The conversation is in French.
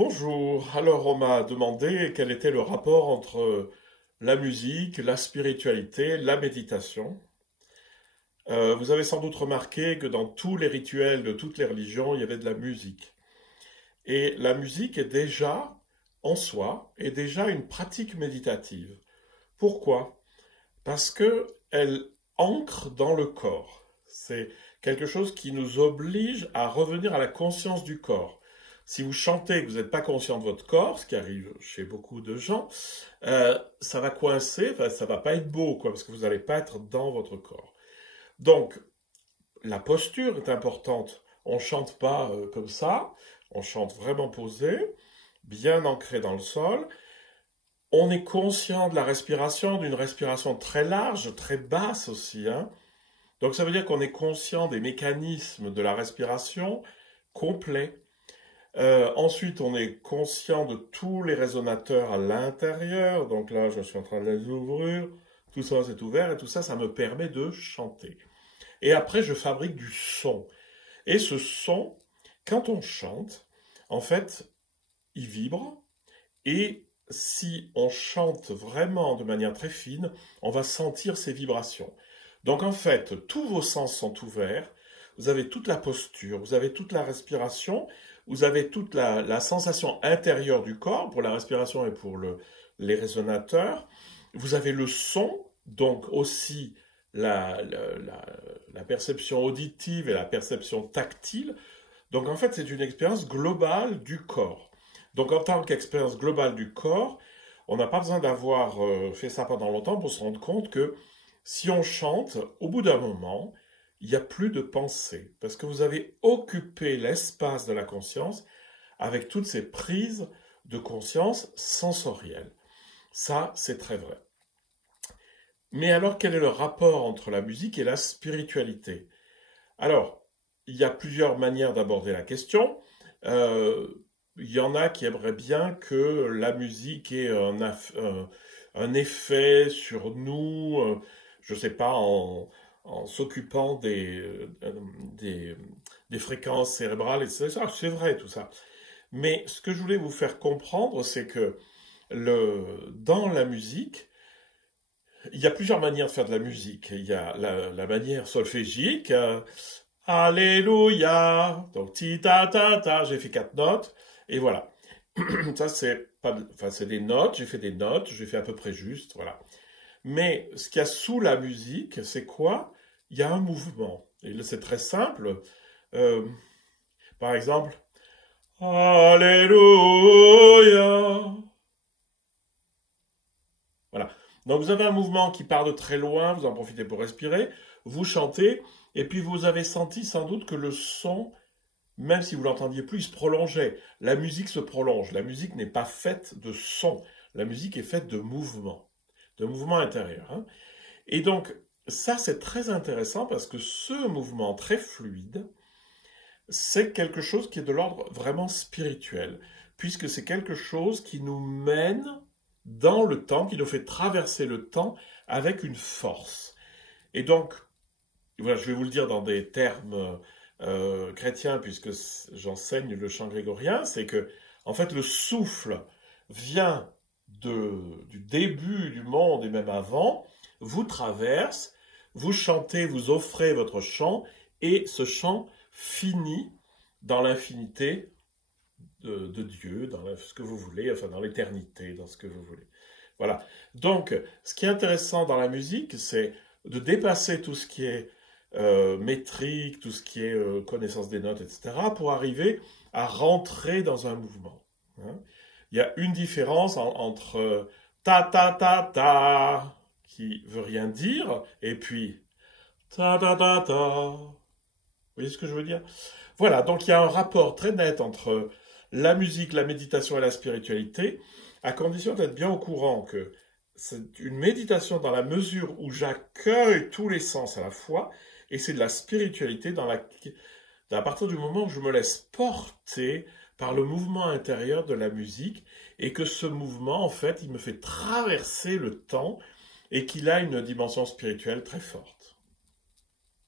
Bonjour, alors on m'a demandé quel était le rapport entre la musique, la spiritualité, la méditation. Vous avez sans doute remarqué que dans tous les rituels de toutes les religions, il y avait de la musique. Et la musique est déjà, en soi, est déjà une pratique méditative. Pourquoi? Parce que elle ancre dans le corps. C'est quelque chose qui nous oblige à revenir à la conscience du corps. Si vous chantez et que vous n'êtes pas conscient de votre corps, ce qui arrive chez beaucoup de gens, ça va coincer, enfin, ça va pas être beau, quoi, parce que vous n'allez pas être dans votre corps. Donc, la posture est importante. On chante pas comme ça, on chante vraiment posé, bien ancré dans le sol. On est conscient de la respiration, d'une respiration très large, très basse aussi, hein. Donc ça veut dire qu'on est conscient des mécanismes de la respiration complets. Ensuite, on est conscient de tous les résonateurs à l'intérieur. Donc là, je suis en train de les ouvrir. Tout ça, c'est ouvert et tout ça, ça me permet de chanter. Et après, je fabrique du son. Et ce son, quand on chante, en fait, il vibre. Et si on chante vraiment de manière très fine, on va sentir ces vibrations. Donc en fait, tous vos sens sont ouverts. Vous avez toute la posture, vous avez toute la respiration, vous avez toute la sensation intérieure du corps pour la respiration et pour les résonateurs. Vous avez le son, donc aussi la perception auditive et la perception tactile. Donc en fait, c'est une expérience globale du corps. Donc en tant qu'expérience globale du corps, on n'a pas besoin d'avoir fait ça pendant longtemps pour se rendre compte que si on chante, au bout d'un moment, il n'y a plus de pensée, parce que vous avez occupé l'espace de la conscience avec toutes ces prises de conscience sensorielles. Ça, c'est très vrai. Mais alors, quel est le rapport entre la musique et la spiritualité? Alors, il y a plusieurs manières d'aborder la question. Il y en a qui aimeraient bien que la musique ait un effet sur nous, je ne sais pas, en s'occupant des fréquences cérébrales, etc. C'est vrai tout ça. Mais ce que je voulais vous faire comprendre, c'est que dans la musique, il y a plusieurs manières de faire de la musique. Il y a la manière solfégique, Alléluia, donc ti ta ta ta, j'ai fait 4 notes, et voilà. Ça c'est pas, enfin c'est des notes, j'ai fait des notes, j'ai fait à peu près juste, voilà. Mais ce qu'il y a sous la musique, c'est quoi? Il y a un mouvement. Et là, c'est très simple. Euh, Par exemple, Alléluia. Voilà. Donc vous avez un mouvement qui part de très loin, vous en profitez pour respirer, vous chantez, et puis vous avez senti sans doute que le son, même si vous l'entendiez plus, il se prolongeait. La musique se prolonge. La musique n'est pas faite de son. La musique est faite de mouvement intérieur, hein. Et donc, ça, c'est très intéressant parce que ce mouvement très fluide, c'est quelque chose qui est de l'ordre vraiment spirituel, puisque c'est quelque chose qui nous mène dans le temps, qui nous fait traverser le temps avec une force. Et donc, voilà, je vais vous le dire dans des termes chrétiens, puisque j'enseigne le chant grégorien, c'est que, en fait, le souffle vient du début du monde et même avant, vous traverse, vous chantez, vous offrez votre chant, et ce chant finit dans l'infinité de Dieu, dans ce que vous voulez, enfin dans l'éternité, dans ce que vous voulez. Voilà. Donc, ce qui est intéressant dans la musique, c'est de dépasser tout ce qui est métrique, tout ce qui est connaissance des notes, etc., pour arriver à rentrer dans un mouvement, hein. Il y a une différence entre ta ta ta ta, qui veut rien dire, et puis ta ta ta ta. Vous voyez ce que je veux dire? Voilà, donc il y a un rapport très net entre la musique, la méditation et la spiritualité, à condition d'être bien au courant que c'est une méditation dans la mesure où j'accueille tous les sens à la fois, et c'est de la spiritualité à partir du moment où je me laisse porter par le mouvement intérieur de la musique, et que ce mouvement, en fait, il me fait traverser le temps, et qu'il a une dimension spirituelle très forte.